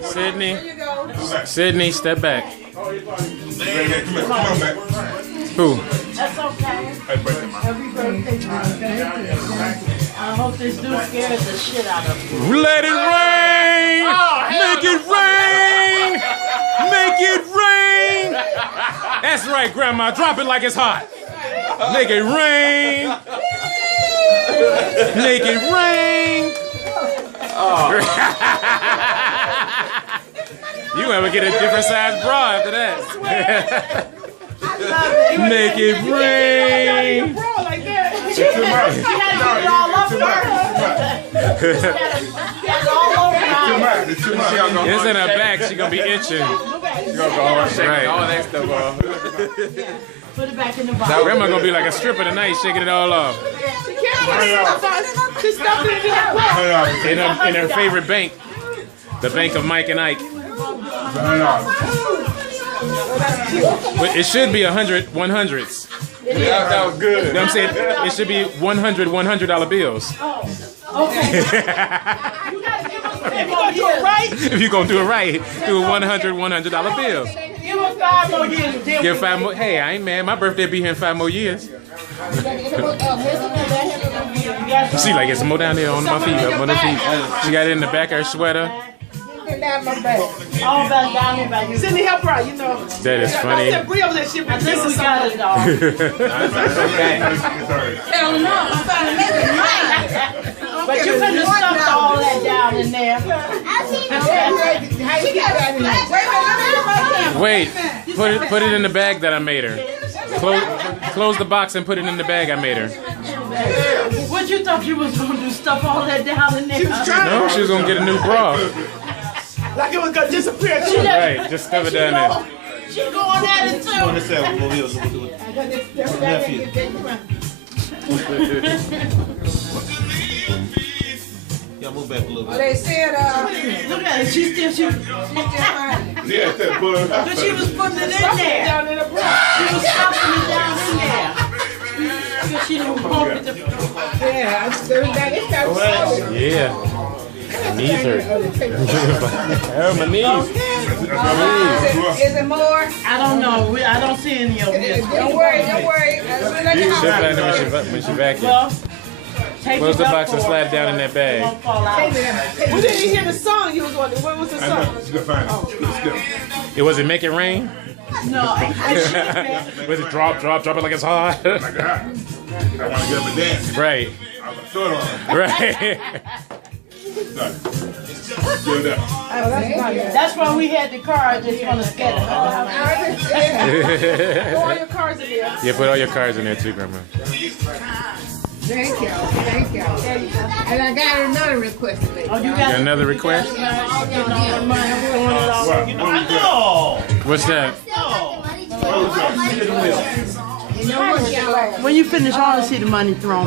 Sydney. Sydney, step back. Come on back. Who? That's okay. Happy birthday. I hope this dude scares the shit out of you. Let it rain! Make it rain! Make it rain! That's right, Grandma. Drop it like it's hot. Make it rain! Make it rain! You ever get a different size bra after that? Make it rain! It's in her back. She gonna be itching. Right. All that stuff off. Put it back in the box. Grandma gonna be like a stripper tonight, shaking it all off. In her favorite bank, the bank of Mike and Ike. But it should be 100s. Yeah, that was good. You know what I'm saying? It should be 100 $100 bills. Okay. If you're gonna do it right, If you're gonna do it right, do a 100 $100 bills. give us 5 more years. Give 5 more. Hey, I ain't mad. My birthday be here in 5 more years. See, like, it's some more down there on my feet, up on her feet. She got it in the back of her sweater. All back down here back here. Sydney, help her out, you know. That is funny. I said, bring over that shit. I think we got it, dog. Hell no, I'm trying to make it mine. But you couldn't stuff all that down in there. Wait, put it in the bag that I made her. Close the box and put it in the bag I made her. What you thought you was gonna do? Stuff all that down in there? No, she was gonna get a new bra. Like it was gonna disappear. Right, just stuff it down there. She going at it too. Y'all move back a little bit. They said, Look at it. She Yeah, But she was putting it in there. down in the brush. She was stuffing it down in there. Because she didn't want it to. Yeah, it's got Yeah. Knees hurt. My knees. Is it more? I don't know. I don't see any of this. Don't worry. She'll find it when she vacuums. Well, take Close it the up box and for slide her. down in that It bag. won't fall out. We didn't hear the song you was on. What was the song? It was it Make It Rain? No, it should have been. Was it drop it like it's hot? I want to get up and dance. Right. I'm gonna throw it on. Right. That's why we had the car just want to scatter her. Put all your cards in there. Yeah, put all your cards in there too, Grandma. Thank you. And I got another request to make. Oh, you Got got another request? What's that? When you finish, I want to see the money thrown.